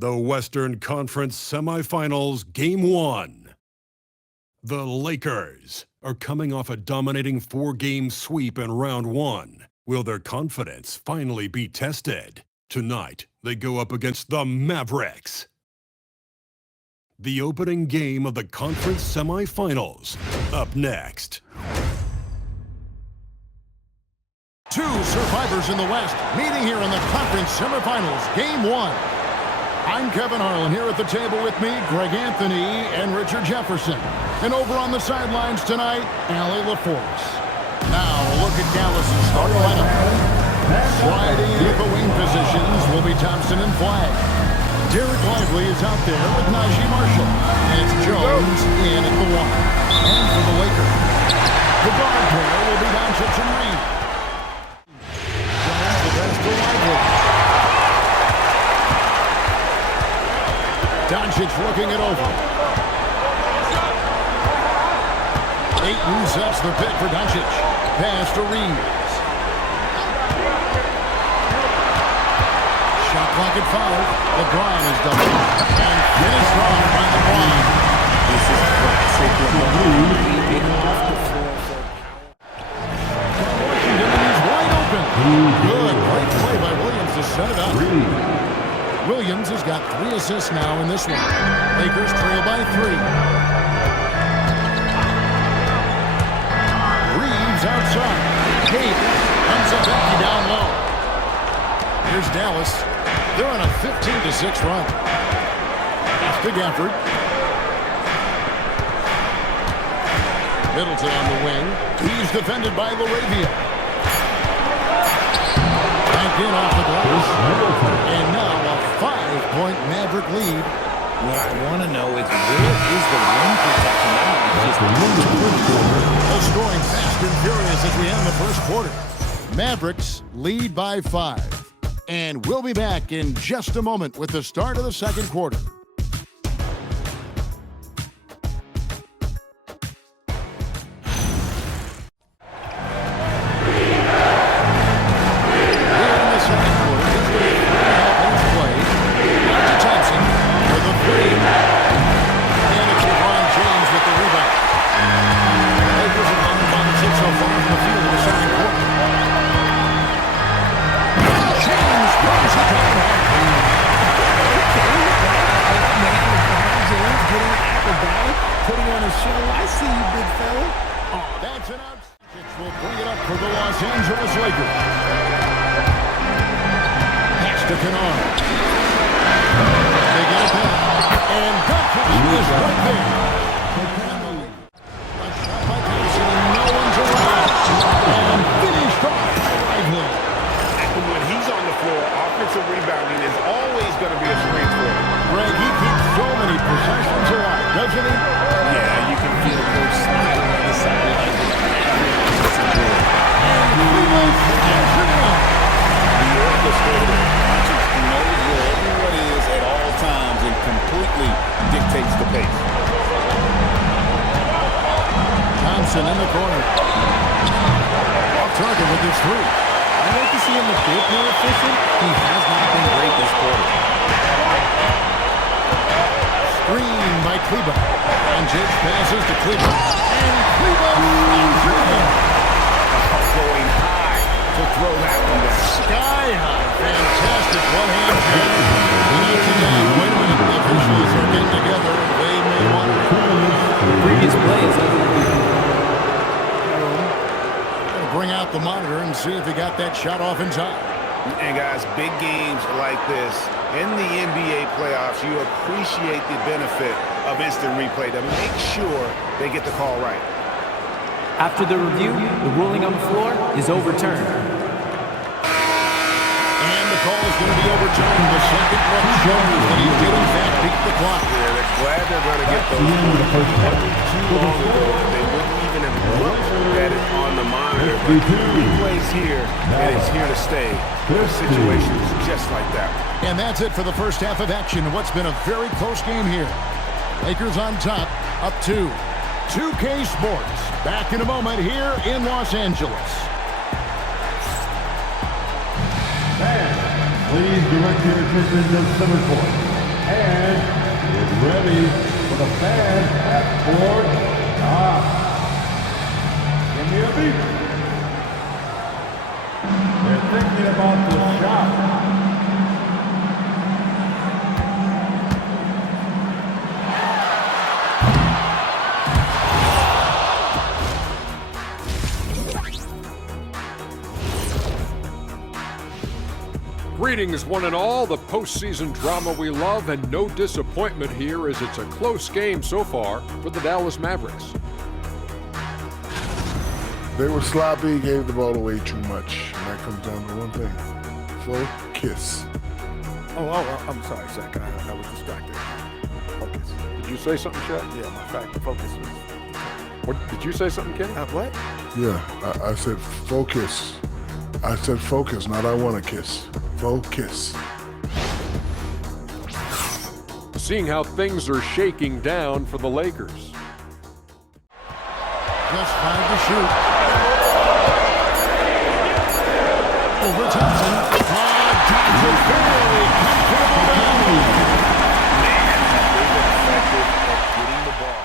The Western Conference Semifinals Game 1. The Lakers are coming off a dominating 4-game sweep in Round 1. Will their confidence finally be tested? Tonight, they go up against the Mavericks. The opening game of the conference semifinals. Up next. Two survivors in the West meeting here in the conference semifinals, Game 1. I'm Kevin Harlan here at the table with me, Greg Anthony and Richard Jefferson. And over on the sidelines tonight, Allie LaForce. Now a look at Dallas' starting lineup. Sliding into the wing positions will be Thompson and Flagg. Derek Lively is out there with Najee Marshall. And it's Jones in at the 1. And for the Lakers, the guard pair will be DONCIC and Reed. Jones the best to Lively. DONCIC looking it over. Ayton sets the pick for DONCIC. Pass to Reeves. Shot clock at 5. LeBron is double. And finished off by LeBron. This is classic LeBron. Washington, and he's wide open. Good. Great play by Williams to set it up. Williams has got 3 assists now in this one. Lakers trail by 3. Reeves outside. Gabe ends up empty down low. Here's Dallas. They're on a 15-6 run. Pass to Gafford. Middleton on the wing. He's defended by LaRavia. Back in off the glass. And now a 5-point Maverick lead. What I want to know is where is the rim protection now? They're scoring fast and furious as we end the first quarter. Mavericks lead by 5. And we'll be back in just a moment with the start of the second quarter. Thompson in the corner. Off target with his 3. I'd like to see him a bit more efficient. He has not been great this quarter. Screen by Kleba. And Jake passes to Kleba. And Kleba going high to throw that one down. Sky high. Fantastic one-hand jam. And it's again. Wait a minute. The officials are getting together. They may want to previous plays. Bring out the monitor and see if he got that shot off in time. And guys, big games like this in the NBA playoffs, you appreciate the benefit of instant replay to make sure they get the call right. After the review, the ruling on the floor is overturned. And the call is going to be overturned. The second one shows that he did in fact beat the clock. Yeah, they're glad they're going to get those points. Every too long ago, they wouldn't even have looked at it on the monitor. But replays here, and it's here to stay. There are situations just like that. And that's it for the first half of action. What's been a very close game here. Lakers on top, up 2. 2K Sports, back in a moment here in Los Angeles. Please direct your attention to center court. And get ready for the fans at court. Give me a beat. They're thinking about the shot. Greetings, one and all. The postseason drama we love, and no disappointment here as it's a close game so far for the Dallas Mavericks. They were sloppy, gave the ball away too much, and that comes down to one thing: focus. I'm sorry, Zach. I was distracted. Focus. Did you say something, Shaq? Yeah, my fact, the focus was. What, did you say something, Kenny? What? Yeah, I said focus. I said focus, not I want to kiss. Focus. Seeing how things are shaking down for the Lakers. Just 5 to shoot. Over Thompson. Thompson fairly comfortable down. They've been effective at getting the ball.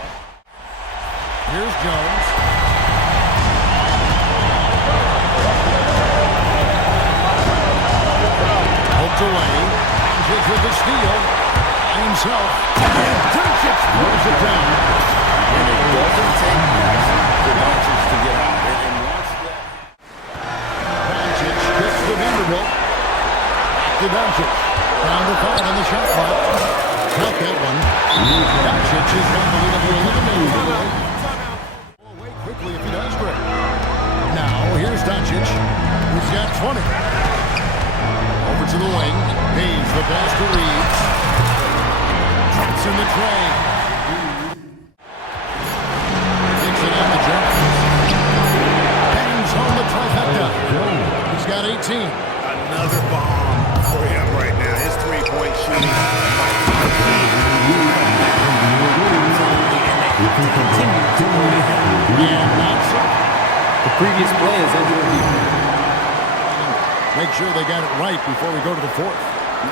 Here's Jones. Poked away. Doncic with the steal. By himself. And Doncic throws it down. And it doesn't take much for Doncic to get out. And once that... Doncic gets the Vanderbilt. Back to Doncic. Down to 5 on the shot clock. Count that one. Doncic is going to lead up to eliminated. Away quickly if he does break. Now here's Doncic, who's got 20. Over to the wing. Hayes the pass to Reeves. Drops in the tray. Takes it out to Jones. Bangs home the trifecta. He's got 18. Another bomb for him right now. His three-point shooting might be the key. And knocks it. The previous play is under review. Make sure they got it right before we go to the fourth.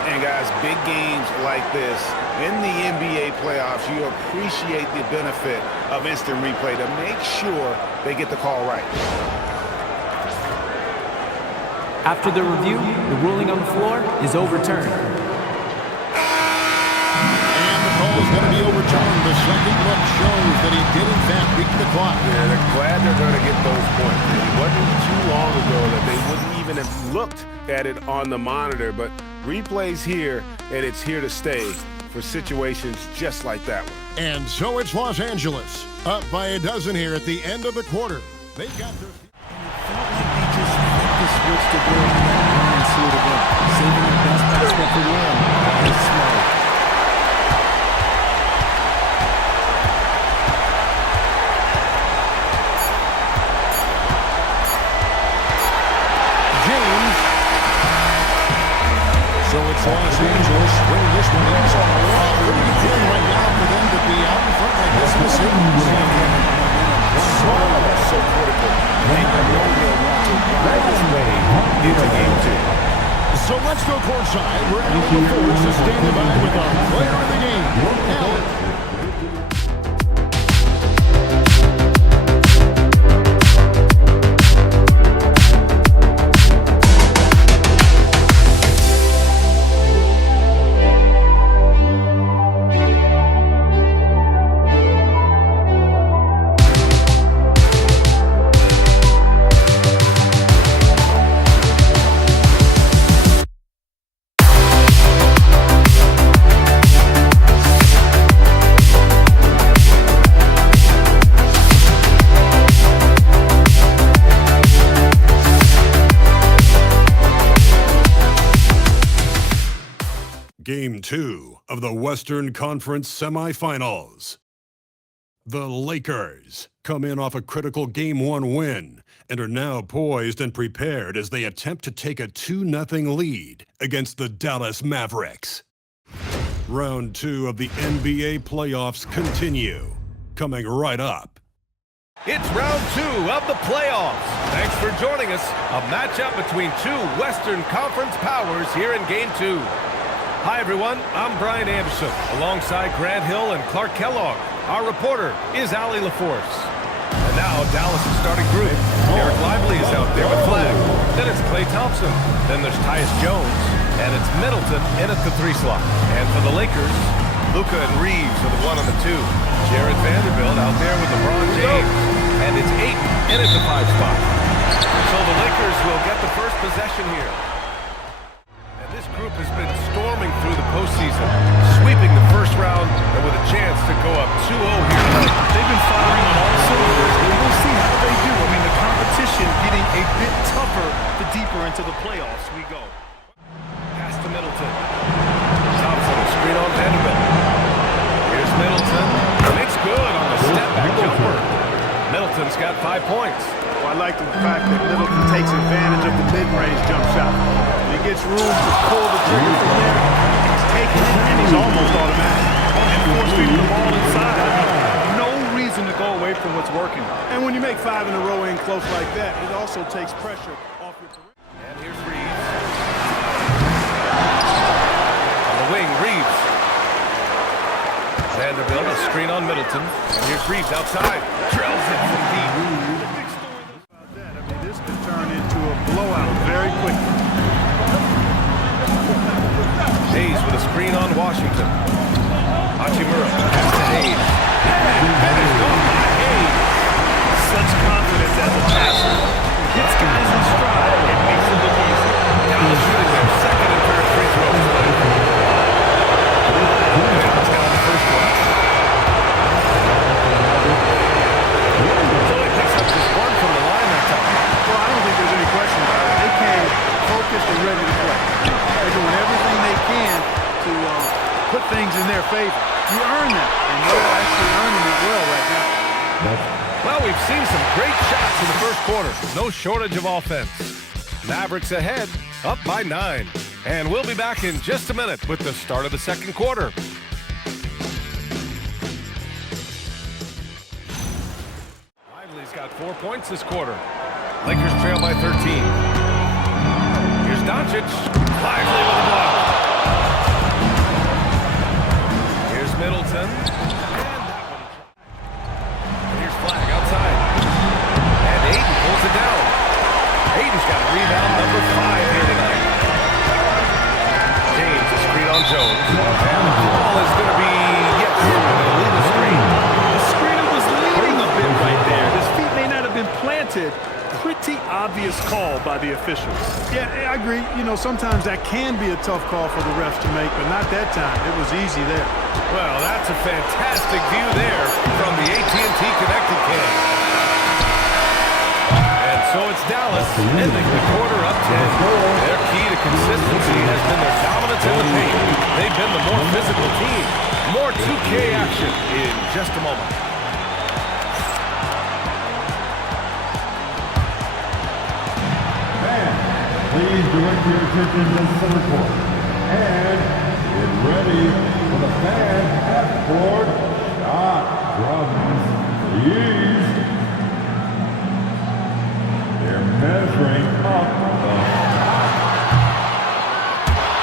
And guys, big games like this in the NBA playoffs, you appreciate the benefit of instant replay to make sure they get the call right. After the review, the ruling on the floor is overturned. And the call is going to be overturned. The second look shows that he did in fact beat the clock. Yeah, they're glad they're going to get those points. It wasn't too long ago that they wouldn't even have looked at it on the monitor, but replay's here, and it's here to stay for situations just like that one. And so it's Los Angeles, up by a dozen here at the end of the quarter. They got their... They just flipped the switch to go and see it again. Saving the best basketball for the end. That's smart. James. So it's Los Angeles winning this one in. What are you feeling right now for them to be out in front like this in the series? So critical. They know they'll want to ride this way into game 2. So let's go courtside. We're out the force to stand by with our player of the game, Allen. Game 2 of the Western Conference semifinals. The Lakers come in off a critical Game 1 win and are now poised and prepared as they attempt to take a 2-0 lead against the Dallas Mavericks. Round 2 of the NBA playoffs continue, coming right up. It's round 2 of the playoffs. Thanks for joining us. A matchup between two Western Conference powers here in Game 2. Hi, everyone. I'm Brian Anderson, alongside Grant Hill and Clark Kellogg. Our reporter is Allie LaForce. And now, Dallas' starting group. Eric Lively is out there with flag. Then it's Klay Thompson. Then there's Tyus Jones. And it's Middleton in at the 3 slot. And for the Lakers, Luka and Reeves are the 1 and the 2. Jared Vanderbilt out there with LeBron James. And it's Ayton in at the 5 spot. So the Lakers will get the first possession here. And this group has been storming through the postseason, sweeping the first round and with a chance to go up 2-0 here tonight. They've been firing on all cylinders, and we'll see how they do. I mean, the competition getting a bit tougher the deeper into the playoffs we go. Pass to Middleton. Thompson, screen on Vanderbilt. Here's Middleton. Makes good on the step-back jumper. Middleton's got 5 points. Well, I like the fact that Middleton takes advantage of the mid-range jump shot. When he gets room to pull the trigger from there, he's taking it, and he's almost automatic. And force-feeding the ball inside. No reason to go away from what's working. And when you make 5 in a row in close like that, it also takes pressure off your perimeter. And here's Reeves. On the wing, Reeves. Vanderbilt, a screen on Middleton. And here's Reeves outside. Drills it from deep. This could turn into a blowout very quickly. Hayes with a screen on Washington. Hachimura pass to Hayes. And it's gone by Hayes. Such confidence as a passer. Hits guys in stride and makes it look easy. Dallas shooting their second and third free throws. It's down the first one. So he picks up just 1 from the line that time. Well, I don't think there's any question about it. They came focused and ready to play. They're doing everything they can to put things in their favor. You earn that, and they're actually earning it well right now. Well, we've seen some great shots in the first quarter. No shortage of offense. Mavericks ahead, up by 9. And we'll be back in just a minute with the start of the second quarter. Lively's got 4 points this quarter. Lakers trail by 13. Here's Doncic. Lively with the block. Here's Middleton. And here's Flag outside. And Ayton pulls it down. Ayton's got rebound number 5 here tonight. James, a screen on Jones. And the ball is going to be, yes, going to lead the screen. The screener was leading a bit right there. His feet may not have been planted. Pretty obvious call by the officials. Yeah, I agree. You know, sometimes that can be a tough call for the refs to make, but not that time. It was easy there. Well, that's a fantastic view there from the AT&T Connected Cam. And so it's Dallas ending the quarter up 10. Their key to consistency has been their dominance in the paint. They've been the more physical team. More 2K action in just a moment. Please direct your attention to center court. And get ready for the fan half-court shot drums. These, they're measuring up the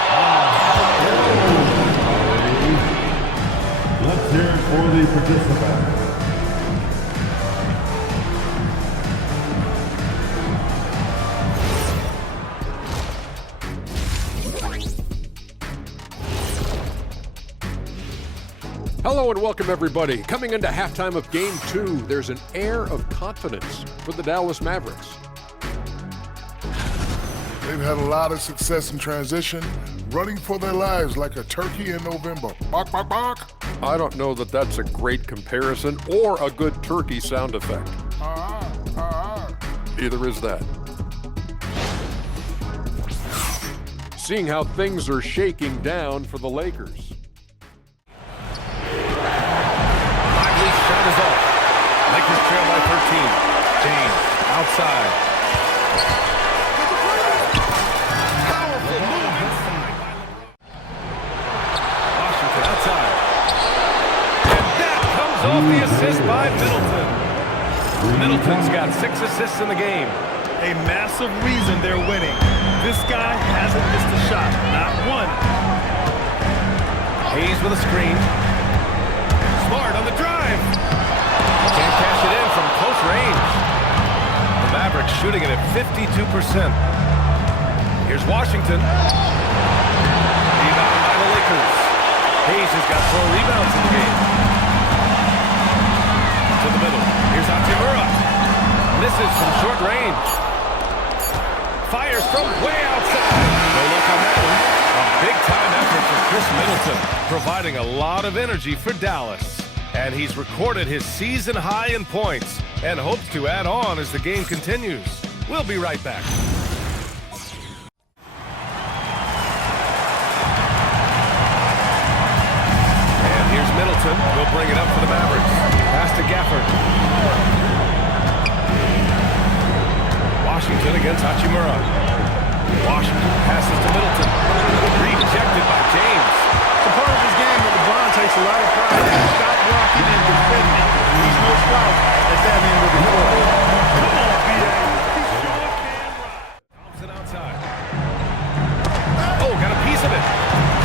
shot. Let's hear it for the participants. Hello and welcome, everybody. Coming into halftime of Game 2, there's an air of confidence for the Dallas Mavericks. They've had a lot of success in transition, running for their lives like a turkey in November. Bark, bark, bark. I don't know that that's a great comparison or a good turkey sound effect. Either is that. Seeing how things are shaking down for the Lakers. Shot is off. Lakers trail by 13. James outside. Powerful move inside. Washington outside. And that comes off the assist by Middleton. Middleton's got 6 assists in the game. A massive reason they're winning. This guy hasn't missed a shot. Not one. Hayes with a screen. Smart on the drive. Can't cash it in from close range. The Mavericks shooting it at 52%. Here's Washington. Rebound by the Lakers. Hayes has got 4 rebounds in the game. To the middle. Here's Hachimura. Misses from short range. Fires from way outside. No luck on that one. A big-time effort for Chris Middleton, providing a lot of energy for Dallas. And he's recorded his season high in points and hopes to add on as the game continues. We'll be right back. And here's Middleton. We'll bring it up for the Mavericks. Pass to Gafford. Washington against Hachimura. Washington passes to Middleton. Rejected by James. It's a part of his game that LeBron takes a lot of pride in. Stop blocking and defending. He's no slouch at that end of the court. Come on, B.A. He sure can run. Thompson outside. Oh, got a piece of it.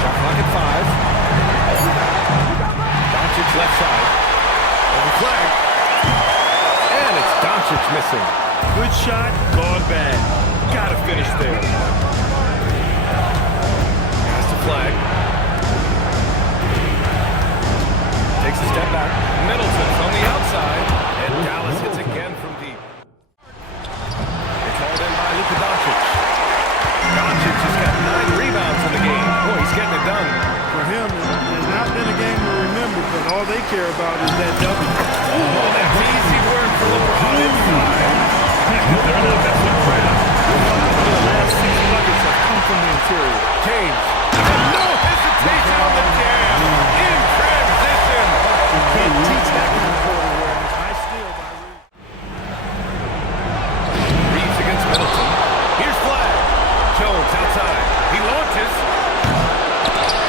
Shot clock at 5. Doncic left side. Over flag. And it's Doncic missing. Good shot, gone bad. Gotta finish there. Pass to flag. Takes a step back. Middleton's on the outside. And Dallas hits again from deep. It's hauled in by Luka Doncic. Doncic has got 9 rebounds in the game. Boy, he's getting it done. For him, it's not been a game to remember, but all they care about is that W. Oh, that's easy work for LeBron inside. They're not messing around. 5 of the last 6 buckets have come from the interior. James. No hesitation on the jam. In transition. You can't teach that kind of court awareness. Nice steal by Reeves. Reeves against Middleton. Here's flag. Jones outside. He launches.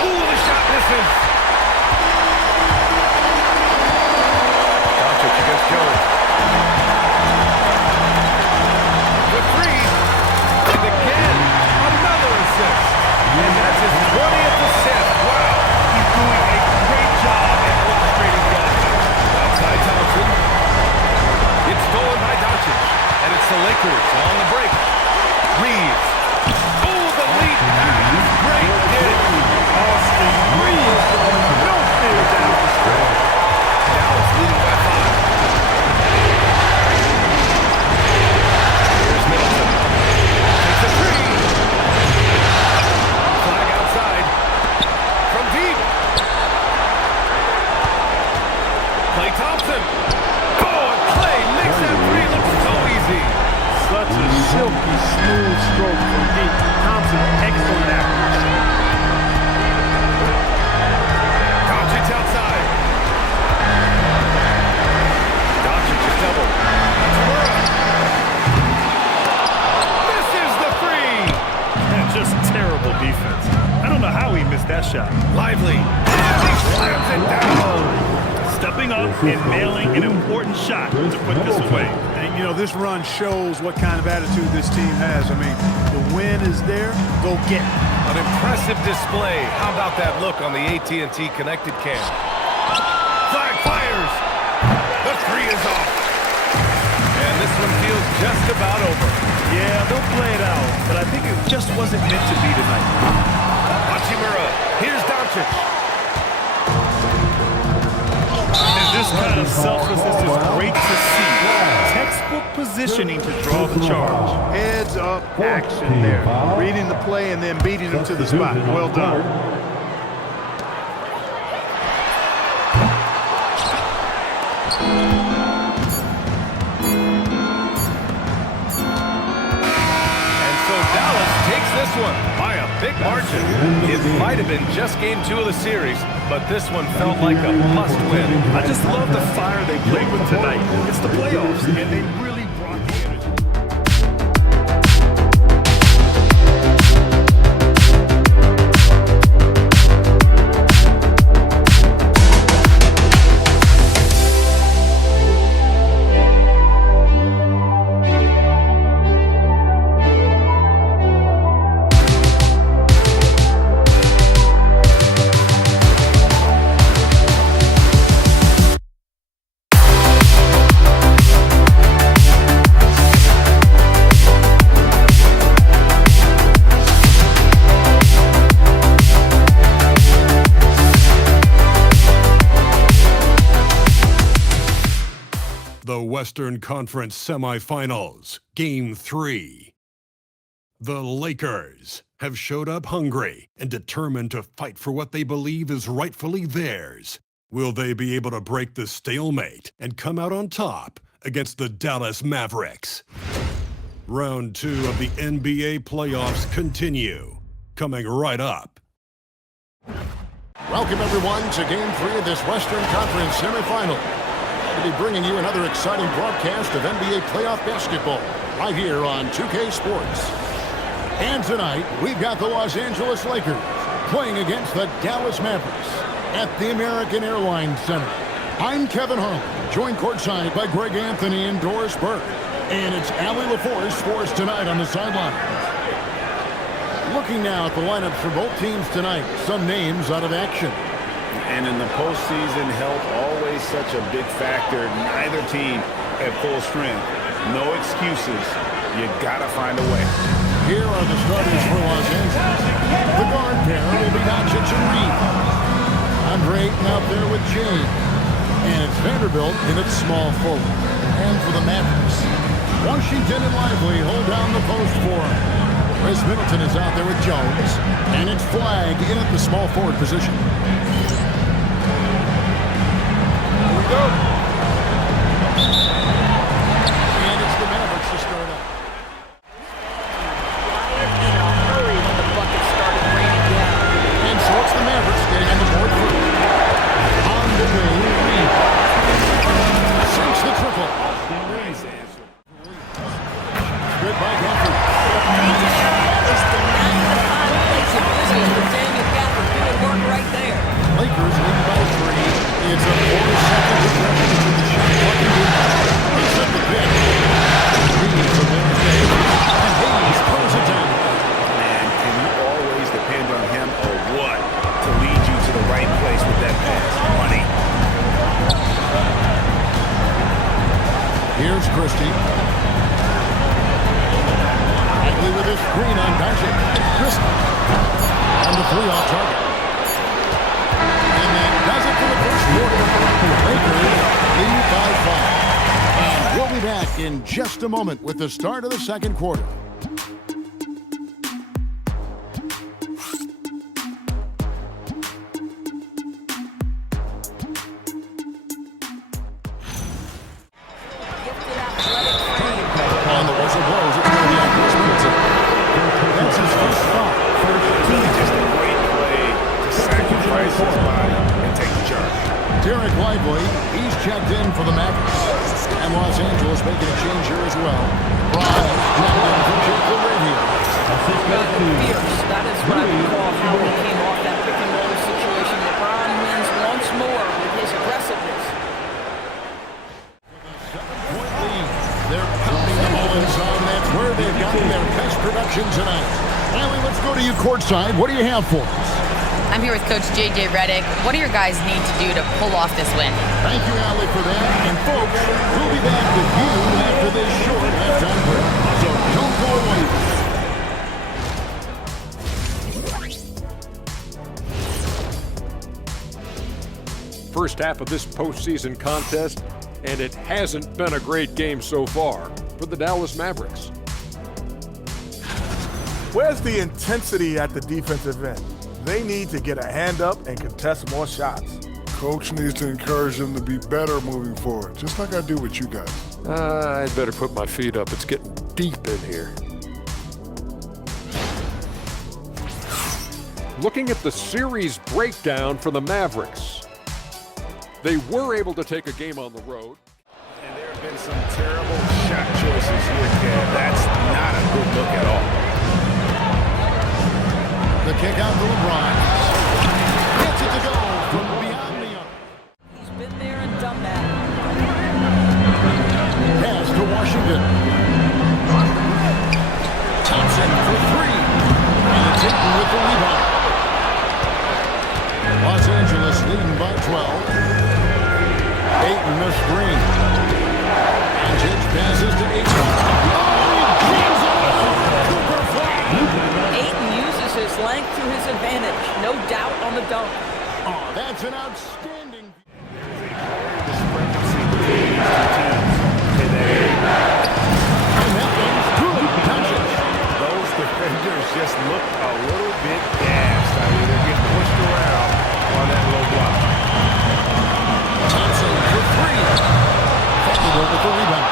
Ooh, the shot misses. Doncic against Jones. The 3. And again, another assist. And that's his 20th assist. Wow. He's doing a great job at orchestrating the offense. Outside Thompson. It's stolen by Doncic. And it's the Lakers on the break. Reeves. Oh, the lead pass. Great dish. Austin Reeves. No fear down the stretch. Dallas leading by 5. Here's Middleton. Takes a 3. Flag outside. From deep. Klay Thompson. Oh, and Klay makes that 3 look so easy. Such a silky, smooth stroke from deep. Thompson, excellent accuracy. Doncic outside. Doncic is doubled. Hachimura. Misses the 3. Just terrible defense. I don't know how he missed that shot. Lively. And he slams it down. Stepping up and nailing an important shot to put this away. And, you know, this run shows what kind of attitude this team has. I mean, the win is there. Go get it. An impressive display. How about that look on the AT&T connected cam? Flag fires. The 3 is off. And this one feels just about over. Yeah, they'll play it out, but I think it just wasn't meant to be tonight. Hachimura. Here's Doncic. And this kind of selflessness is great to see. Textbook positioning to draw the charge. Heads up action there. Reading the play and then beating him to the spot. Well done. And so Dallas takes this one by a big margin. It might have been just game 2 of the series, but this one felt like a must-win. I just love the fire they played with tonight. It's the playoffs, and they really brought the energy. Western Conference semifinals, Game 3. The Lakers have showed up hungry and determined to fight for what they believe is rightfully theirs. Will they be able to break the stalemate and come out on top against the Dallas Mavericks? Round 2 of the NBA playoffs continue, coming right up. Welcome, everyone, to Game 3 of this Western Conference semifinal. We'll be bringing you another exciting broadcast of NBA playoff basketball right here on 2K Sports. And tonight, we've got the Los Angeles Lakers playing against the Dallas Mavericks at the American Airlines Center. I'm Kevin Harlan, joined courtside by Greg Anthony and Doris Burke. And it's Allie LaForce for us tonight on the sidelines. Looking now at the lineups for both teams tonight, some names out of action. And in the postseason, health always such a big factor. Neither team at full strength. No excuses. You gotta find a way. Here are the starters for Los Angeles. The guard pair will be Doncic and Reed. Andre Ayton out there with James. And it's Vanderbilt in its small forward. And for the Mavericks, Washington and Lively hold down the post for him. Chris Middleton is out there with Jones. And it's Flagg in at the small forward position. Here we go. And it's the Mavericks to start up. And so it's the Mavericks getting on the board first. On the way, Reed. Sinks the triple. Good by Gafford. Lakers lead by 3. It's a 4-second difference between the shot clock and He's at the pick. Reed from there. And Hayes pulls it down. Man, can you always depend on him or what to lead you to the right place with that pass? Money. Here's Christie. Bagley with his screen on Doncic. Christie on the 3-off target. And that does it for the first quarter. The Lakers lead by 5. And we'll be back in just a moment with the start of the second quarter. Checked in for the Mavericks. And Los Angeles making a change here as well. Bryant checked in for Jacob Radio. Fierce. That is what I would call how he came off that pick and roll situation. LeBron wins once more with his aggressiveness. With a 7-point lead. They're pounding the ball inside. That's where they've gotten their best production tonight. Allie, let's go to you courtside. What do you have for us? I'm here with Coach J.J. Redick. What do your guys need to do to pull off this win? Thank you, Allie, for that. And folks, we'll be back with you after this short halftime break. So don't go away. First half of this postseason contest, and it hasn't been a great game so far for the Dallas Mavericks. Where's the intensity at the defensive end? They need to get a hand up and contest more shots. Coach needs to encourage them to be better moving forward, just like I do with you guys. I'd better put my feet up. It's getting deep in here. Looking at the series breakdown for the Mavericks. They were able to take a game on the road. And there have been some terrible shot choices here, Kev. That's not a good look at all. The kick out to LeBron. Gets it to go from beyond the arc. He's been there and done that. Pass to Washington. Thompson for 3. And it's Ayton with the rebound. Los Angeles leading by 12. Ayton the screen. And Judge passes to Ayton. Ayton uses his length to his advantage. No doubt on the dunk. Oh, that's an outstanding. Discrepancy between these two teams. just looked a little bit gassed. I mean, they're getting pushed around on that low block. Thompson for three. Vanderbilt with the rebound.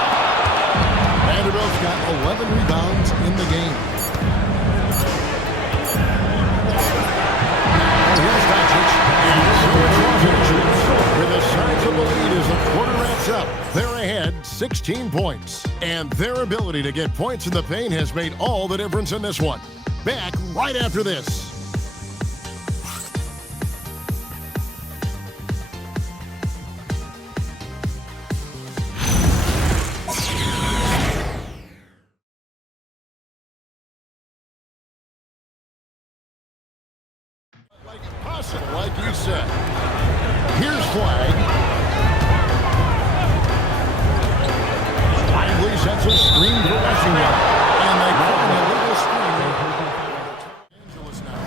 Vanderbilt's got 11 rebounds in the game. Here's DONCIC. With a sizable lead as the quarter wraps up. They're ahead 16 points. And their ability to get points in the paint has made all the difference in this one. Back right after this. Like you said. Here's flag. Lively sets a screen for Washington. And they call an illegal screen. Angeles now.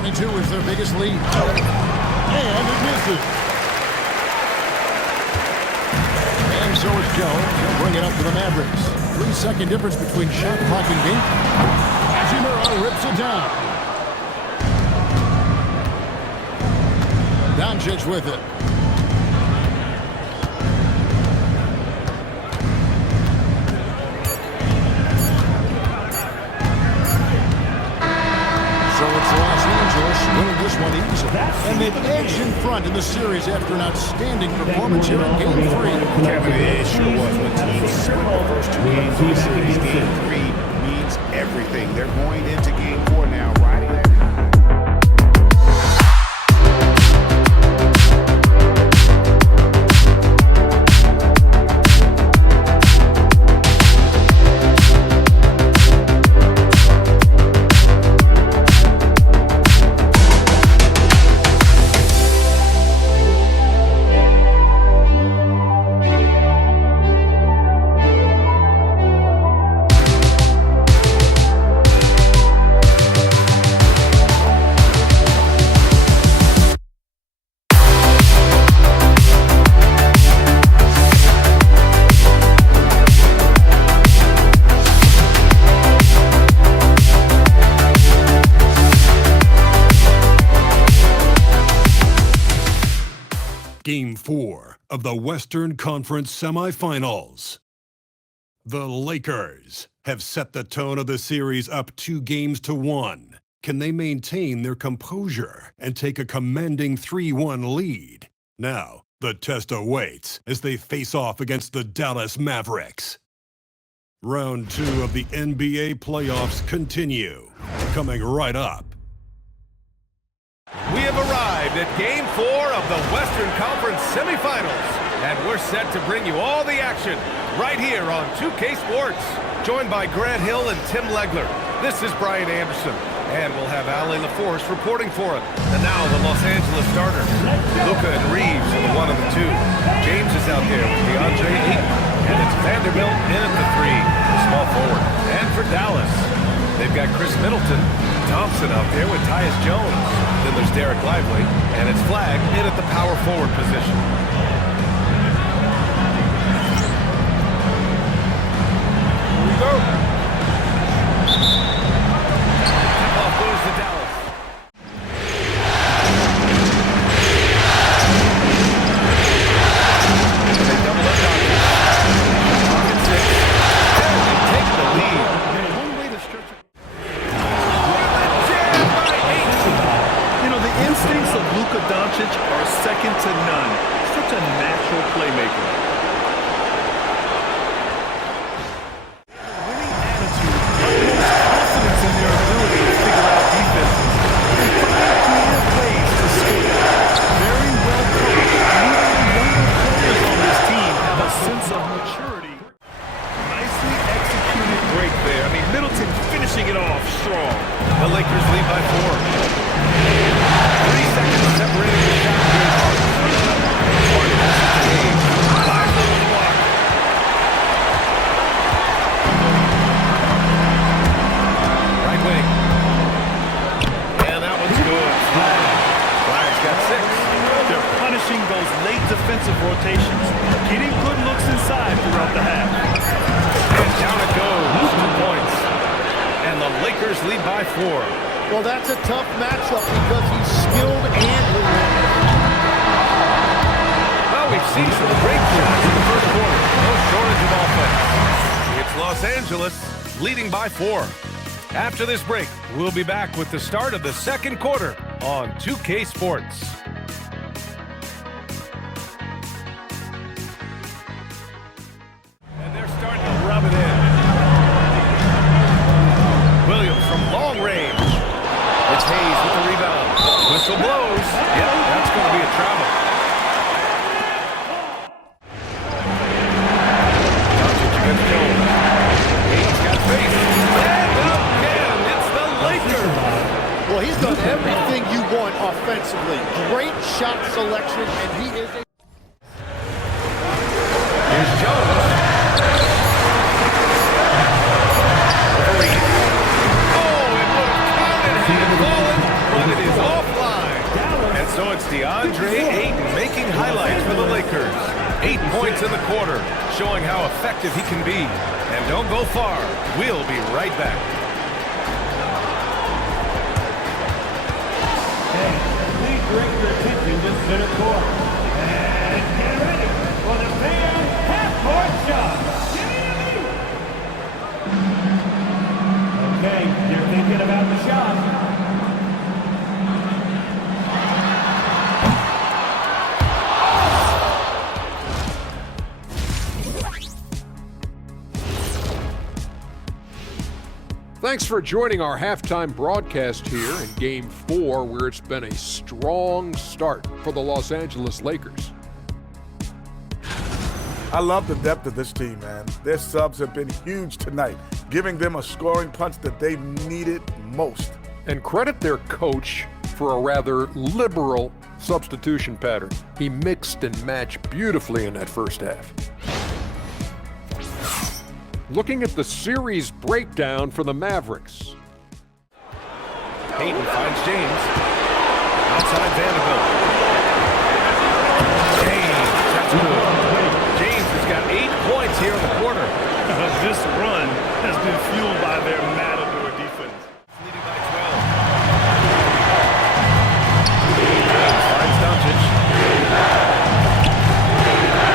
22 is their biggest lead. And it misses. And so it's Jones. He'll bring it up to the Mavericks. 3-second difference between shot clock and game. Hachimura rips it down. DONCIC with it. So it's Los Angeles winning this one easily. And they've edged in front in the series after an outstanding performance here in Game 3. Kevin, it sure was when teams split the first two games of the series. Game 3 means everything. They're going into Game 4 now, riding that. Game 4 of the Western Conference semifinals. The Lakers have set the tone of the series up 2-1. Can they maintain their composure and take a commanding 3-1 lead? Now, the test awaits as they face off against the Dallas Mavericks. Round 2 of the NBA playoffs continue, coming right up. We have arrived at Game 4 of the Western Conference semifinals, and we're set to bring you all the action right here on 2K Sports. Joined by Grant Hill and Tim Legler, this is Brian Anderson, and we'll have Ali LaForce reporting for us. And now the Los Angeles starters, Luka and Reeves are the 1 and the 2. James is out there with DeAndre Ayton, and it's Vanderbilt in at the 3, small forward. And for Dallas, they've got Chris Middleton, Thompson out there with Tyus Jones. Then there's Derek Lively, and it's Flag in at the power forward position. Here we go. Tip-off goes to Dallas. They double up DONCIC. Pocket 6. And they take the lead. One way to stretch it. The instincts of Luka Doncic are second to none. Such a natural playmaker. Winning attitude, confidence in their ability to figure out defenses, and find creative ways to score. Very well coached, and even the younger players on this team have a sense of maturity. Nicely executed break there. I mean, Middleton finishing it off strong. The Lakers lead by 4. 3 seconds separating the shot game. Hard passes to Hayes. 5 on the block. Right wing. And that one's good. Flag's got 6. They're punishing those late defensive rotations, getting good looks inside throughout the half. And down it goes. 2 points. And the The Lakers lead by 4. Well, that's a tough matchup because he's skilled and relentless. Well, we've seen some breakthroughs in the first quarter. No shortage of offense. It's Los Angeles leading by 4. After this break, we'll be back with the start of the second quarter on 2K Sports. And they're starting to rub it in. Williams from long range. It's Hayes with the rebound. Whistle blows. Yep, that's going to be a travel. Doncic against Jones. Hayes got space. And again, it's the Lakers. Well, he's done everything you want offensively. Great shot selection, and he is a... Here's Jones. But it is offline. And so it's DeAndre Ayton making highlights for the Lakers. 8 points in the quarter, showing how effective he can be. And don't go far. We'll be right back. Please bring your attention to center court. And get ready for the fan half-court shot. Okay, you're thinking about the shot. Thanks for joining our halftime broadcast here in Game 4, where it's been a strong start for the Los Angeles Lakers. I love the depth of this team, man. Their subs have been huge tonight, giving them a scoring punch that they needed most. And credit their coach for a rather liberal substitution pattern. He mixed and matched beautifully in that first half. Looking at the series breakdown for the Mavericks. Payton finds James. Outside Vanderbilt. James, that's good. James has got 8 points here in the quarter. This run has been fueled by their matador defense. Leading by 12. James finds Doncic.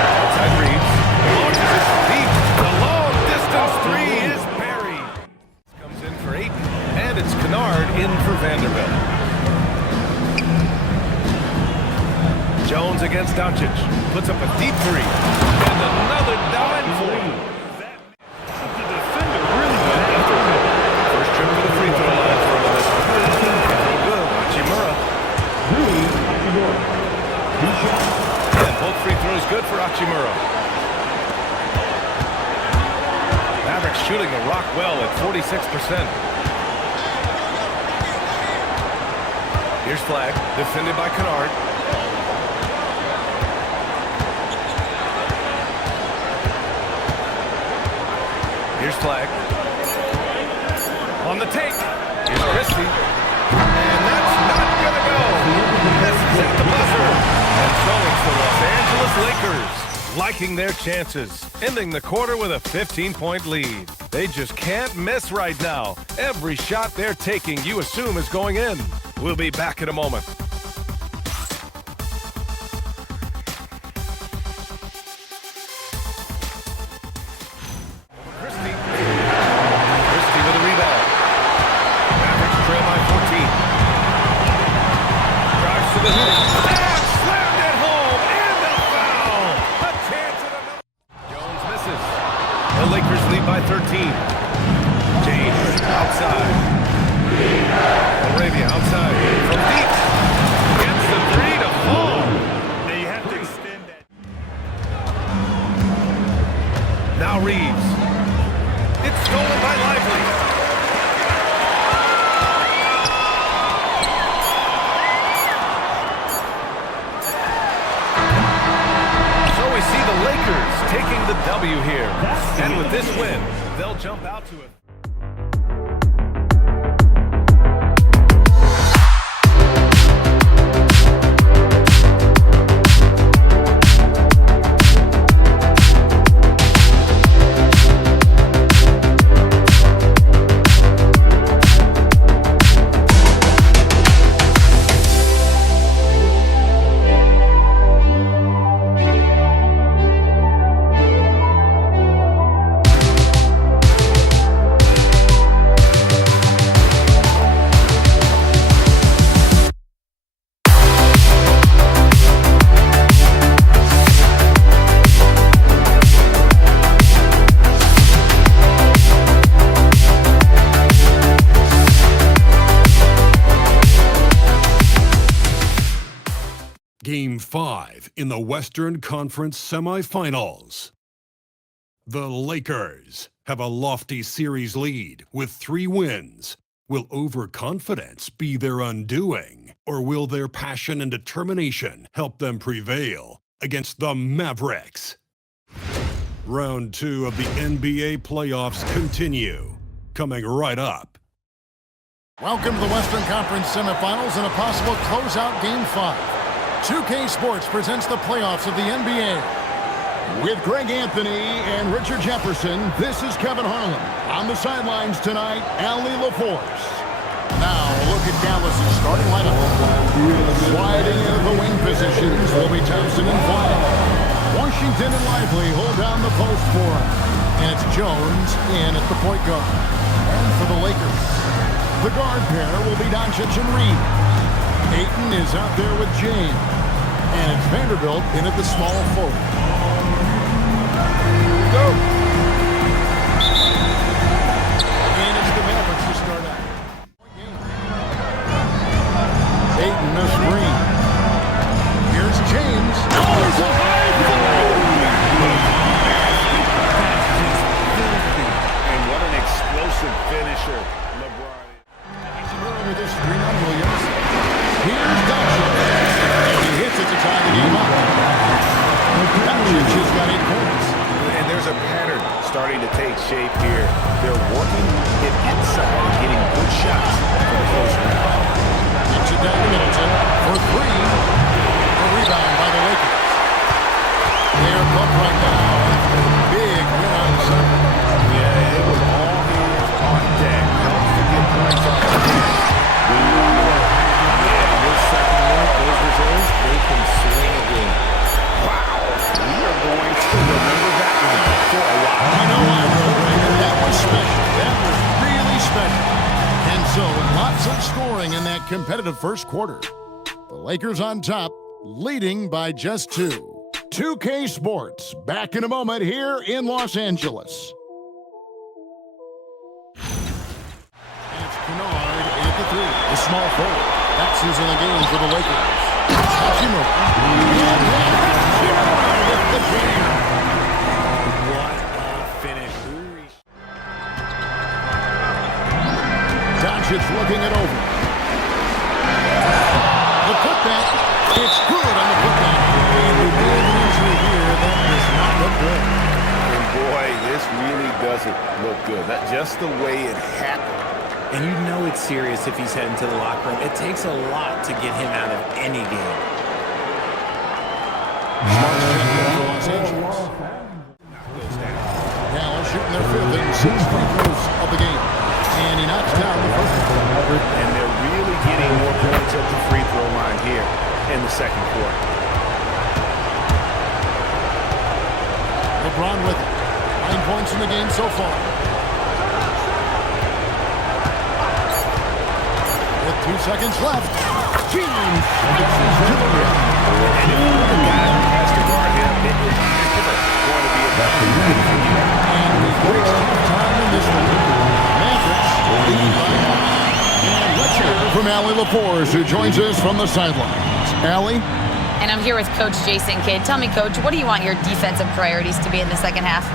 Outside Reeves. Launches it deep. The long distance 3 is buried. Comes in for Ayton. And it's Kennard in for Vanderbilt. Jones against Doncic. Puts up a deep 3. And another dime for him. The defender really went after him. First trip to the free throw line for him. Good. Hachimura. And both free throws good for Hachimura. Mavericks shooting the rock well at 46%. Here's Flag, defended by Kennard. Here's Flag. On the take. Here's Christie. And that's not going to go. This is at the buzzer. And so it's the Los Angeles Lakers liking their chances, ending the quarter with a 15-point lead. They just can't miss right now. Every shot they're taking, you assume, is going in. We'll be back in a moment. The Lakers lead by 13. James outside. Arabia outside from deep. Game 5 in the Western Conference semifinals. The Lakers have a lofty series lead with 3 wins. Will overconfidence be their undoing, or will their passion and determination help them prevail against the Mavericks? Round 2 of the NBA playoffs continue, coming right up. Welcome to the Western Conference semifinals and a possible closeout Game 5. 2K Sports presents the playoffs of the NBA. With Greg Anthony and Richard Jefferson, this is Kevin Harlan. On the sidelines tonight, Allie LaForce. Now, a look at Dallas' starting lineup. Sliding into the wing positions will be Thompson and Flynn. Washington and Lively hold down the post for him. And it's Jones in at the point guard. And for the Lakers, the guard pair will be Doncic and Reed. Ayton is out there with James. And it's Vanderbilt in at the small forward. Go! And it's the Mavericks to start out. Ayton, the screen. Here's James. There's a high And what an explosive finisher, LeBron. With this screen on Williams. Here's Doncic. And he hits it to tie the game up. Doncic has got 8 points. And there's a pattern starting to take shape here. They're working it inside and getting good shots for the close round. Kicks it down to Middleton for 3. A rebound by the Lakers. They're up right now. Big win on Sunday. Yeah, it was all hands on deck. Helps to get points off the bench. Yeah, this second one, those reserves, they can swing a game. Wow, we are going to remember that one for a while. I know I will, Brandon. That was special. That was really special. And so, lots of scoring in that competitive first quarter. The Lakers on top, leading by just 2. 2K Sports, back in a moment here in Los Angeles. It's Kennard at the 3, the small forward. That's who's in the game for the Lakers. Hachimura. With the jam. What a finish. Doncic looking it over. The putback. It's good on the putback. And we did an injury here. That does not look good. And boy, this really doesn't look good. That's just the way it happened. And you know it's serious if he's heading to the locker room. It takes a lot to get him out of any game. Los Angeles. Now shooting their 5th and 6th free throws of the game. And he knocks down the first one. And they're really getting more points at the free throw line here in the second quarter. LeBron with it. 9 points in the game so far. With 2 seconds left. James slices to the rim. And if you're the guy who has to guard him, it is never going to be a bad thing for you. And we waste time in this one. Mavericks lead by 9. And let's hear from Allie LaForce, who joins us from the sidelines. Allie? And I'm here with Coach Jason Kidd. Tell me, Coach, what do you want your defensive priorities to be in the second half?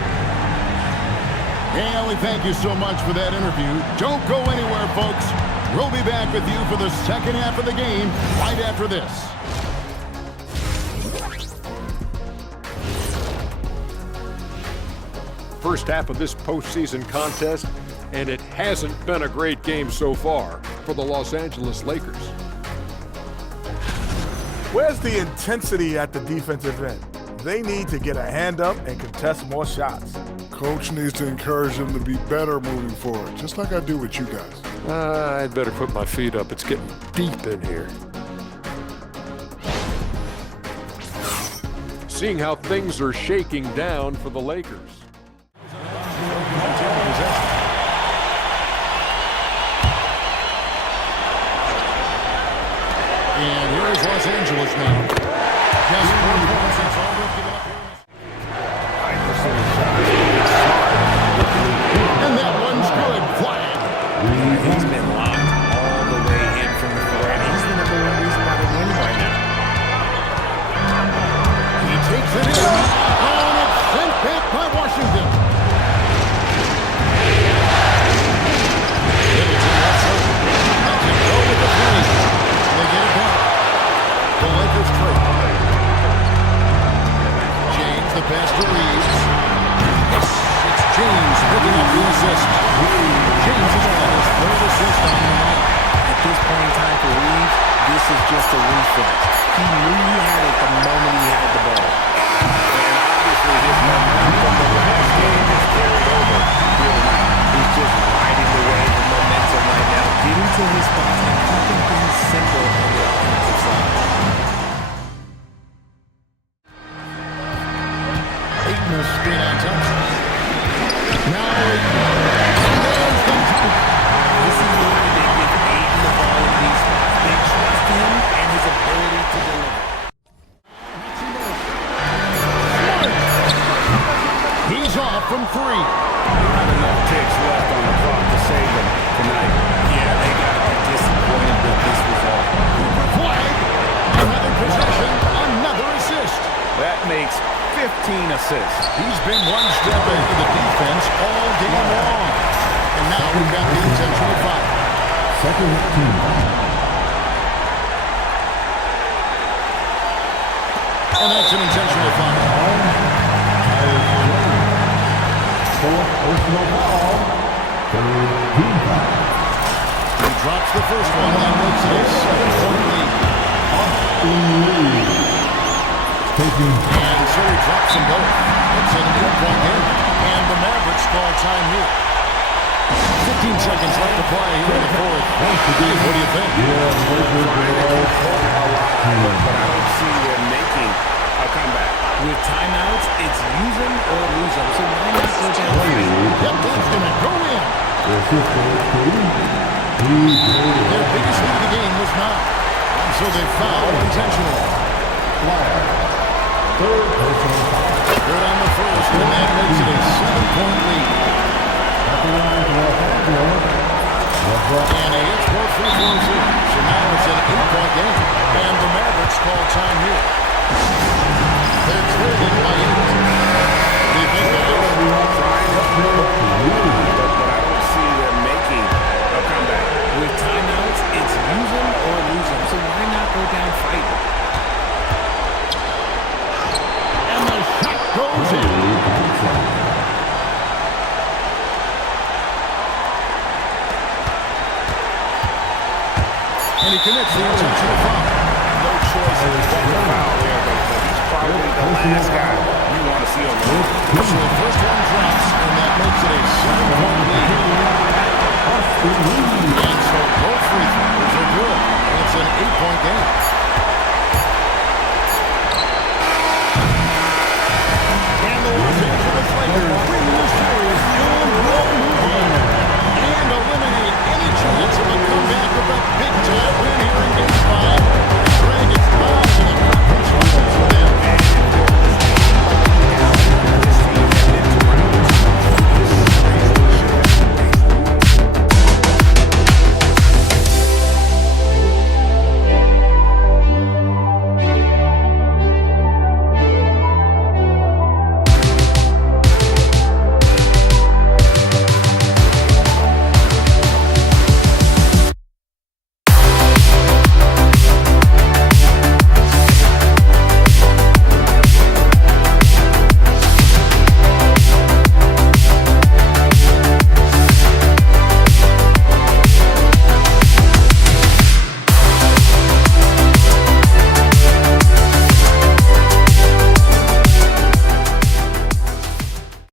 Hey, Allie, thank you so much for that interview. Don't go anywhere, folks. We'll be back with you for the second half of the game right after this. First half of this postseason contest, and it hasn't been a great game so far for the Los Angeles Lakers. Where's the intensity at the defensive end? They need to get a hand up and contest more shots. Coach needs to encourage them to be better moving forward, just like I do with you guys. I'd better put my feet up. It's getting deep in here. Seeing how things are shaking down for the Lakers. And here is Los Angeles now. Just 4 points, that's all they've given up. And that one's good. Flag. He's been locked all the way in from the floor, and he's the #1 reason why they're winning right now. is just a reflex. He knew he had it the moment he had the ball. And obviously his momentum from the last game is carried over here now. He's just riding the wave of momentum right now, getting to his spots and keeping things simple on the offensive side. Aiton is screen on touch. Now there's the count. This is why they give Aiton the ball in these spots. They trust him and his ability to deliver. He's off from 3. Not enough ticks left on the clock to save them tonight. Yeah, they got to be disappointed with this result. Flag. Another possession. Another assist. That makes 15 assists. He's been one step ahead of the defense all game long. And now we've got the intentional foul. Second team. And that's an intentional foul. Fourth personal foul. Team foul. He drops the first one. That makes it a 7-point lead. And so he drops them both. It's an 8-point game. And the Mavericks call time here. 15 seconds left to play here in the fourth. What do you think? But I don't see them making a comeback. With timeouts, it's use them or lose them. So why not go down? Yep, it's going to go in. Their biggest lead of the game was not. And so they fouled intentionally. Good on the first, and that makes it a 7-point lead. And he hits both free throws here. So now it's an 8-point game. And the Mavericks call time here. They're trailing by 8. Do you think that is? But I don't see them making a comeback. With timeouts, it's use them or lose them. So why not go down fighting? And the shot goes in. And he commits the intentional foul. No choice in the foul there, but he's probably the last guy you want to see on the field. So the first one drops, and that makes it a 7-point lead. And so both free throws are good. It's an 8-point game.